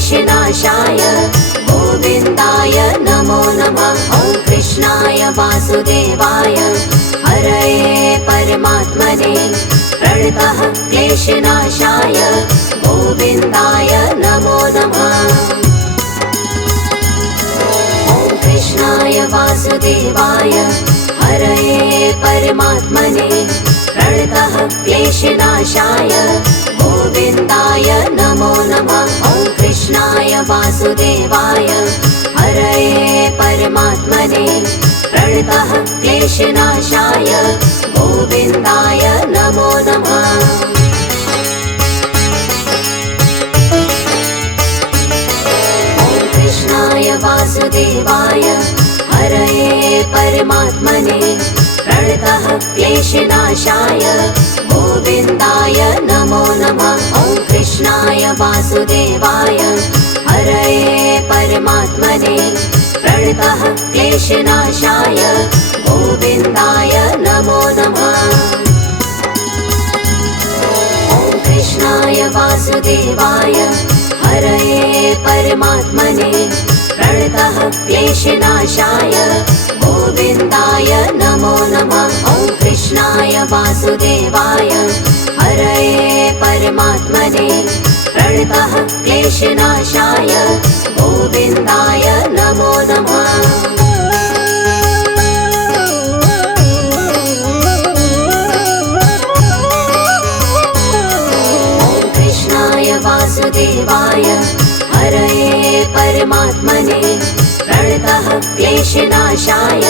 क्लेशनाशाय गोविन्दाय नमो नमः। ॐ कृष्णाय वासुदेवाय हरये परमात्मने प्रणतः क्लेशनाशाय गोविन्दाय नमो नमः। ॐ कृष्णाय वासुदेवाय हरये परमात्मने प्रणतः क्लेशनाशाय गोविन्दाय नमो नमः। ॐ कृष्णाय वासुदेवाय हरये परमात्मने प्रणतः क्लेशनाशाय गोविन्दाय नमो नमः। ॐ कृष्णाय वासुदेवाय हरये परमात्मने प्रणतः क्लेशनाशाय गोविन्दाय नमो नमः। ॐ कृष्णाय वासुदेवाय हरये परमात्मने प्रणतः क्लेशनाशाय गोविन्दाय नमो नमः। ॐ कृष्णाय वासुदेवाय हरये परमात्मने प्रणतः क्लेशनाशाय गोविन्दाय नमो नमः। ॐ कृष्णाय वासुदेवाय हरये परमात्मने प्रणतः क्लेशनाशाय गोविन्दाय नमो नमः। ॐ कृष्णाय वासुदेवाय हरये परमात्मने प्रणतः क्लेशनाशाय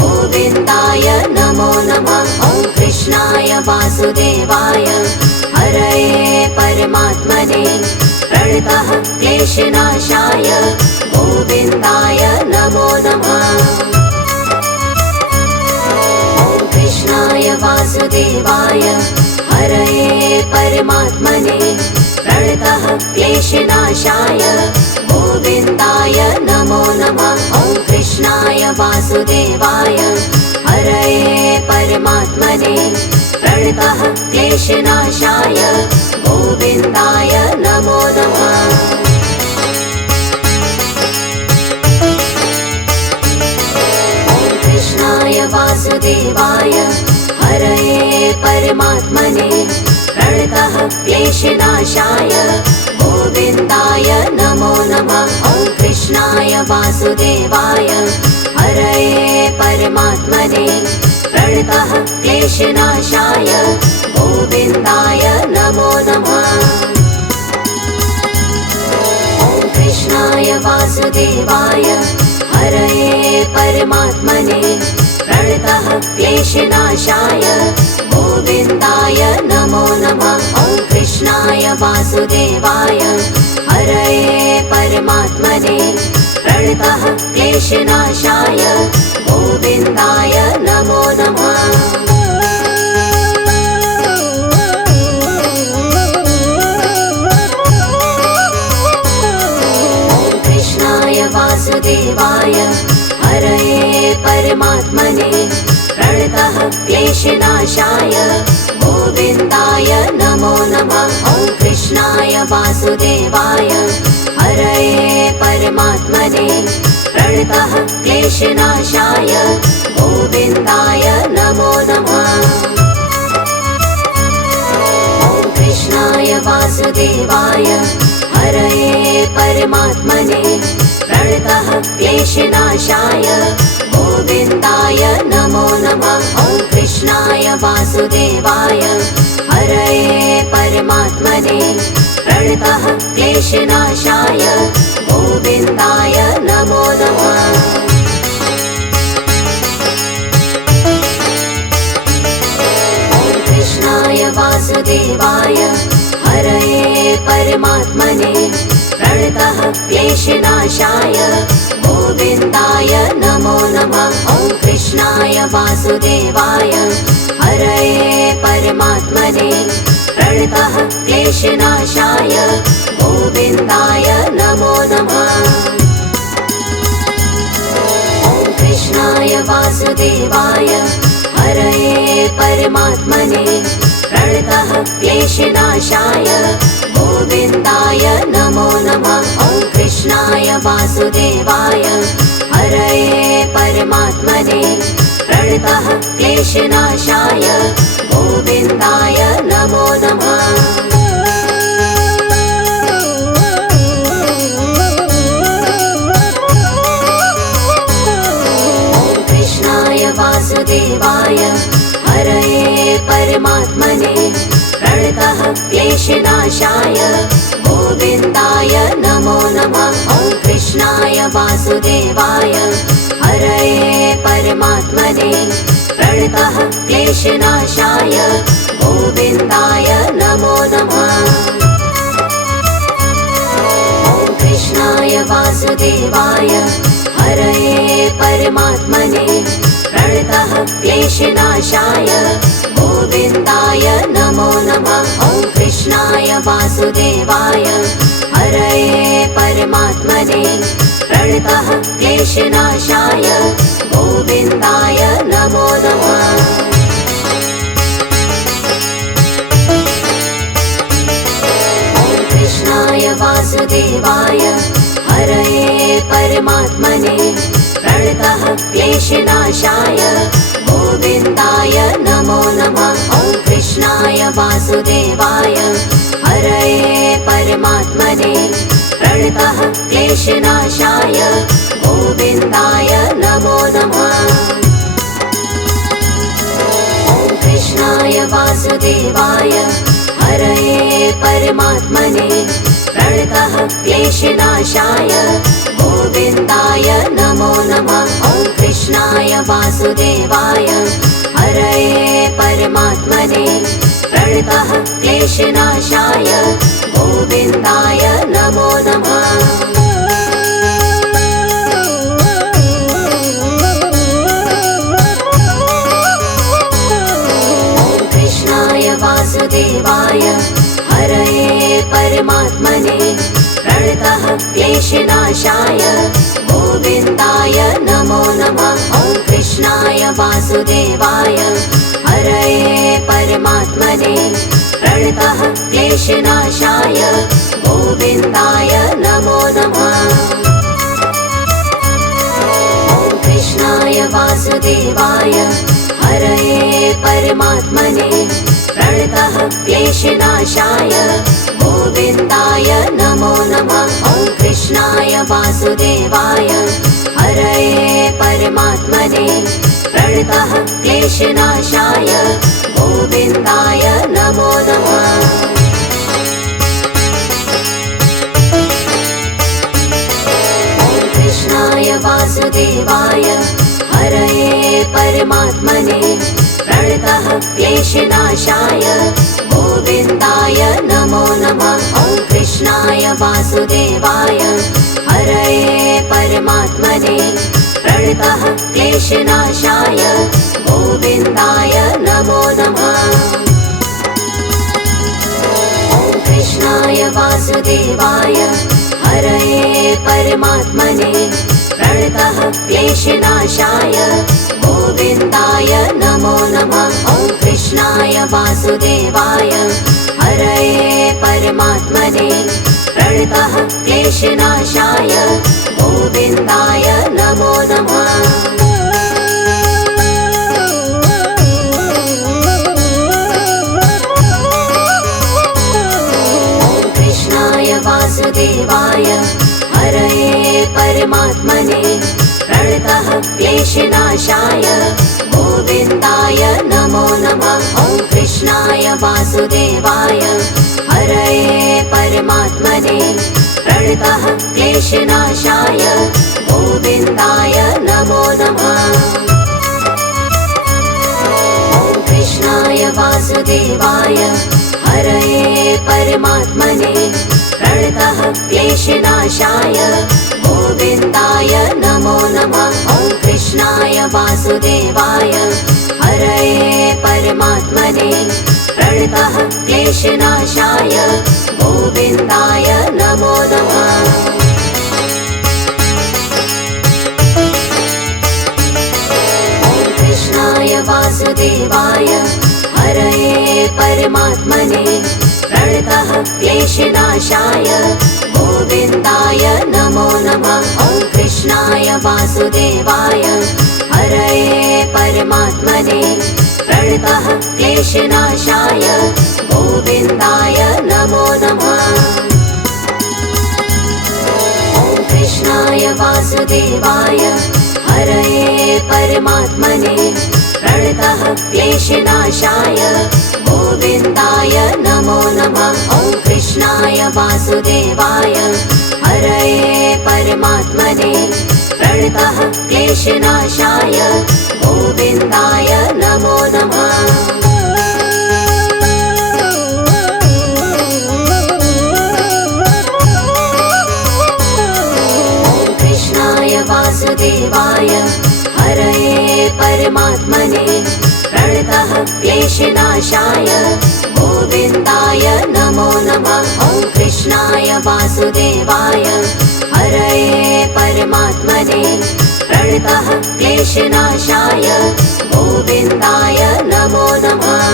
गोविन्दाय नमो नमः। ॐ कृष्णाय वासुदेवाय हरये परमात्मने प्रणतः क्लेशनाशाय गोविन्दाय नमो नमः। ॐ कृष्णाय वासुदेवाय हरये परमात्मने प्रणतः क्लेशनाशाय गोविन्दाय नमो नमः। ॐ कृष्णाय वासुदेवाय हरये परमात्मने प्रणतः क्लेशनाशाय गोविन्दाय नमो नमः। ॐ कृष्णाय वासुदेवाय हरये परमात्मने प्रणतः क्लेशनाशाय गोविन्दाय नमो नमः। ॐ कृष्णाय वासुदेवाय हरये परमात्मने प्रणतः क्लेशनाशाय गोविन्दाय नमो नमः। ॐ कृष्णाय वासुदेवाय हरये परमात्मने प्रणतः क्लेशनाशाय गोविन्दाय नमो नमः। ॐ कृष्णाय वासुदेवाय हरये परमात्मने प्रणतः क्लेशनाशाय गोविन्दाय नमो नमः। ॐ कृष्णाय वासुदेवाय हरये परमात्मने प्रणतः क्लेशनाशाय गोविन्दाय नमो नमः। ॐ कृष्णाय वासुदेवाय हरये परमात्मने प्रणतः क्लेशनाशाय गोविन्दाय नमो नमः। ॐ कृष्णाय वासुदेवाय हरये परमात्मने प्रणतः क्लेशनाशाय गोविन्दाय नमो नमः। ॐ कृष्णाय वासुदेवाय हरये परमात्मने प्रणतः क्लेशनाशाय गोविन्दाय नमो नमः। ॐ कृष्णाय वासुदेवाय हरये परमात्मने प्रणतः क्लेशनाशाय गोविन्दाय नमो नमः। ॐ कृष्णाय वासुदेवाय हरये परमात्मने प्रणतः क्लेशनाशाय गोविन्दाय नमो नमः। ॐ कृष्णाय वासुदेवाय हरये परमात्मने प्रणतः क्लेशनाशाय गोविन्दाय नमो नमः। वासुदेवाय हरये परमात्मने प्रणतः क्लेशनाशाय गोविन्दाय नमो नमः। वासुदेवाय हरये परमात्मने प्रणतः क्लेशनाशाय गोविन्दाय नमो नमः। ॐ कृष्णाय वासुदेवाय हरये परमात्मने प्रणतः क्लेशनाशाय गोविन्दाय नमो नमः। ॐ कृष्णाय वासुदेवाय हरये परमात्मने प्रणतः क्लेशनाशाय गोविन्दाय नमो नमः। ॐ कृष्णाय वासुदेवाय हरये परमात्मने प्रणतः क्लेशनाशाय गोविन्दाय नमो नमः। ॐ कृष्णाय वासुदेवाय हरये परमात्मने प्रणतः क्लेशनाशाय गोविन्दाय नमो नमः। ॐ कृष्णाय वासुदेवाय हरये परमात्मने प्रणतः क्लेशनाशाय गोविन्दाय नमो नमः। ॐ कृष्णाय वासुदेवाय हरये परमात्मने प्रणतः क्लेशनाशाय गोविन्दाय नमो नमः। ॐ कृष्णाय वासुदेवाय हरये परमात्मने प्रणतः क्लेशनाशाय गोविन्दाय नमो नमः। ॐ कृष्णाय वासुदेवाय हरये परमात्मने प्रणतः क्लेशनाशाय गोविन्दाय नमो नमः। ॐ कृष्णाय वासुदेवाय हरये परमात्मने प्रणतः क्लेशनाशाय गोविन्दाय नमो नमः। ॐ कृष्णाय वासुदेवाय हरये परमात्मने प्रणतः क्लेशनाशाय गोविन्दाय नमो नमः। ॐ कृष्णाय वासुदेवाय हरये परमात्मने प्रणतः क्लेशनाशाय गोविन्दाय नमो नमः। ॐ कृष्णाय वासुदेवाय हरये परमात्मने प्रणतः क्लेशनाशाय गोविन्दाय नमो नमः। ॐ कृष्णाय वासुदेवाय हरये परमात्मने प्रणतः क्लेशनाशाय गोविन्दाय नमो नमः। ॐ कृष्णाय वासुदेवाय हरये परमात्मने प्रणतः क्लेशनाशाय गोविन्दाय नमो नमः। ॐ कृष्णाय वासुदेवाय हरये परमात्मने प्रणतः क्लेशनाशाय गोविन्दाय नमो नमः। ॐ कृष्णाय वासुदेवाय हरये परमात्मने प्रणतः क्लेशनाशाय गोविन्दाय नमो नमः। ॐ कृष्णाय वासुदेवाय हरये परमात्मने प्रणतः क्लेशनाशाय गोविन्दाय नमो नमः। ॐ कृष्णाय वासुदेवाय हरये परमात्मने प्रणतः क्लेशनाशाय गोविन्दाय नमो नमः। ॐ कृष्णाय वासुदेवाय हरये परमात्मने प्रणतः क्लेशनाशाय गोविन्दाय नमो नमः। ॐ कृष्णाय वासुदेवाय हरये परमात्मने प्रणतः क्लेशनाशाय गोविन्दाय नमो नमः। वासुदेवाय हरये परमात्मने प्रणतः क्लेशनाशाय गोविन्दाय नमो नमः। ॐ कृष्णाय वासुदेवाय हरये परमात्मने प्रणतः क्लेशनाशाय गोविन्दाय नमो नमः। ॐ कृष्णाय वासुदेवाय हरये परमात्मने प्रणतः क्लेशनाशाय गोविन्दाय नमो नमः। ॐ कृष्णाय वासुदेवाय हरये परमात्मने प्रणतः क्लेशनाशाय गोविन्दाय नमो नमः। ॐ कृष्णाय वासुदेवाय हरये परमात्मने प्रणतः क्लेशनाशाय गोविन्दाय नमो नमः।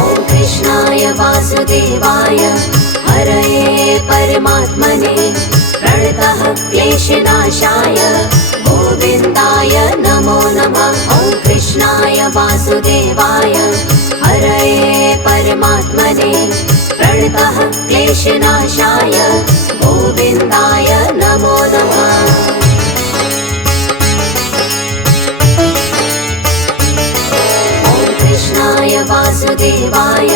ॐ कृष्णाय वासुदेवाय हरये परमात्मने प्रणतः क्लेशनाशाय गोविन्दाय नमो नमः। ॐ कृष्णाय वासुदेवाय हरये परमात्मने प्रणतः क्लेशनाशाय गोविन्दाय नमो नमः। ॐ कृष्णाय वासुदेवाय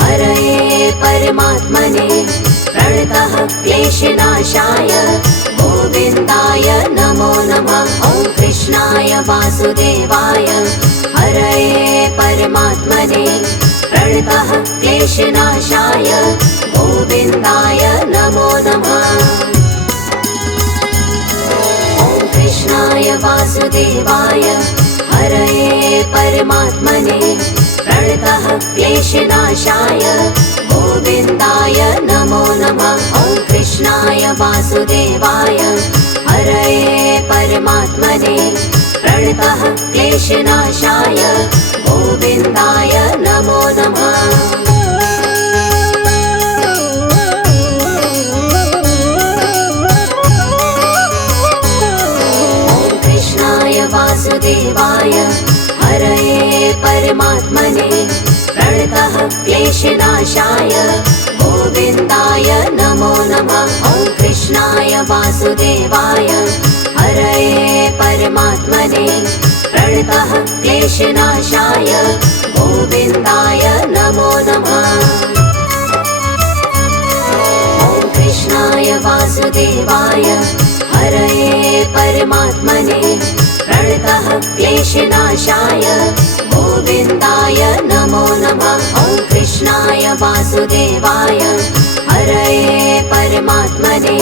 हरये परमात्मने प्रणतः क्लेशनाशाय गोविन्दाय नमो नमः। ॐ कृष्णाय वासुदेवाय हरये परमात्मने प्रणतः क्लेशनाशाय गोविन्दाय नमो नमः। ॐ कृष्णाय वासुदेवाय हरये परमात्मने प्रणतः क्लेशनाशाय गोविन्दाय नमो नमः। ॐ कृष्णाय वासुदेवाय हरये परमात्मने प्रणतः क्लेशनाशाय गोविन्दाय नमो नमः। ॐ कृष्णाय वासुदेवाय हरये परमात्मने प्रणतः क्लेशनाशाय गोविन्दाय नमो नमः। ॐ कृष्णाय वासुदेवाय हरये परमात्मने प्रणतः क्लेशनाशाय गोविन्दाय नमो नमः। ॐ कृष्णाय वासुदेवाय हरये परमात्मने प्रणतः क्लेशनाशाय गोविन्दाय नमो नमः। ॐ कृष्णाय वासुदेवाय हरये परमात्मने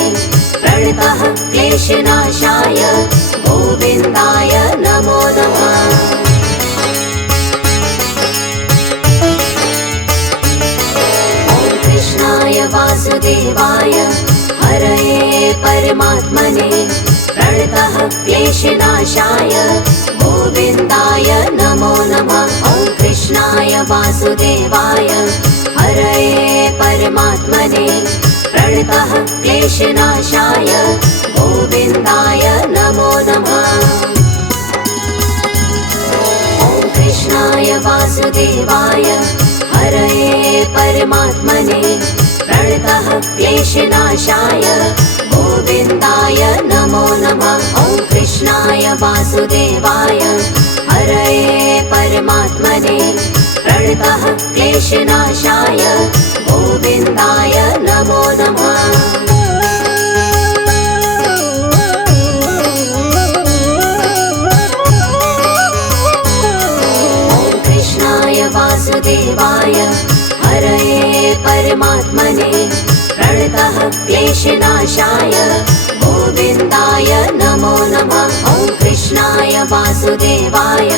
प्रणतः क्लेशनाशाय गोविन्दाय नमो नमः। ॐ कृष्णाय वासुदेवाय हरये परमात्मने प्रणतः क्लेशनाशाय गोविन्दाय नमो नमः। ॐ कृष्णाय वासुदेवाय हरये परमात्मने प्रणतः क्लेशनाशाय गोविन्दाय नमो नमः। ॐ कृष्णाय वासुदेवाय हरये परमात्मने प्रणतः क्लेशनाशाय गोविन्दाय नमो नमः। ॐ कृष्णाय वासुदेवाय हरये परमात्मने प्रणतः क्लेशनाशाय गोविन्दाय नमो नमः। ॐ कृष्णाय वासुदेवाय हरये परमात्मने प्रणतः क्लेशनाशाय गोविन्दाय नमो नमः। ॐ कृष्णाय वासुदेवाय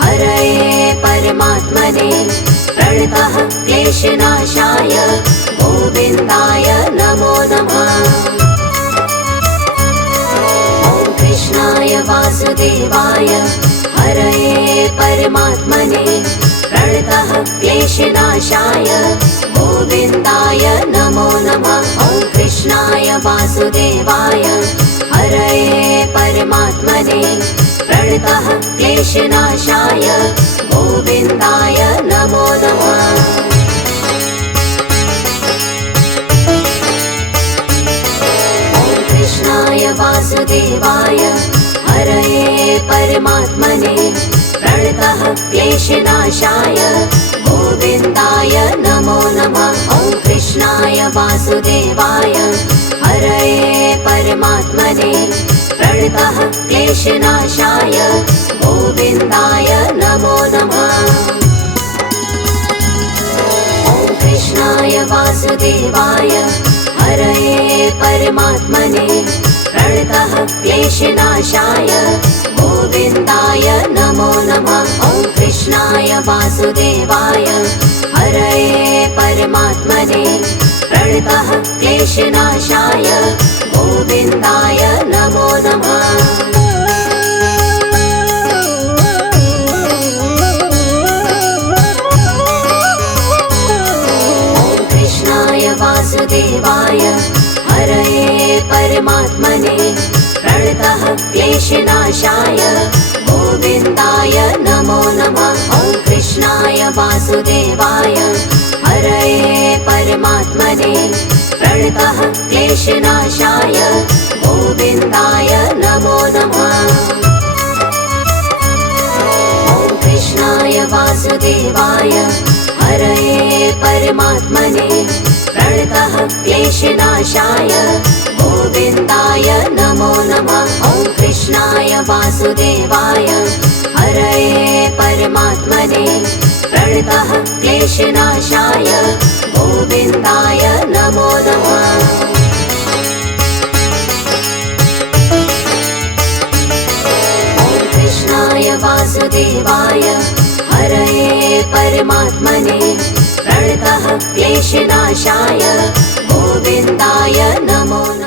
हरये परमात्मने प्रणतः क्लेशनाशाय गोविन्दाय नमो नमः। ॐ कृष्णाय वासुदेवाय हरये परमात्मने प्रणतः क्लेशनाशाय गोविन्दाय नमो नमः। ॐ कृष्णाय कृष्णाय वासुदेवाय हरये परमात्मने प्रणतः क्लेशनाशाय गोविन्दाय नमो नमः। कृष्णाय वासुदेवाय हरये परमात्मने प्रणतः क्लेशनाशाय गोविन्दाय नमो नमः। ॐ कृष्णाय वासुदेवाय हरये परमात्मने प्रणतः क्लेशनाशाय गोविन्दाय नमो नमः। ॐ कृष्णाय वासुदेवाय हरये परमात्मने प्रणतः क्लेशनाशाय गोविन्दाय नमो नमः। ॐ कृष्णाय वासुदेवाय हरये परमात्मने प्रणतः क्लेशनाशाय गोविन्दाय नमो नमः। वासुदेवाय हरये परमात्मने प्रणतः क्लेशनाशाय गोविन्दाय नमो नमः। ॐ कृष्णाय वासुदेवाय हरये परमात्मने प्रणतः क्लेशनाशाय गोविन्दाय नमो नमः। ॐ कृष्णाय वासुदेवाय हरये परमात्मने प्रणतः क्लेशनाशाय गोविन्दाय नमो नमः। ॐ कृष्णाय वासुदेवाय हरये परमात्मने प्रणतः क्लेशनाशाय गोविन्दाय नमो नमः। ॐ कृष्णाय वासुदेवाय हरये परमात्मने प्रणतः क्लेशनाशाय गोविन्दाय नमो नमः।